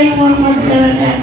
like want was doing it.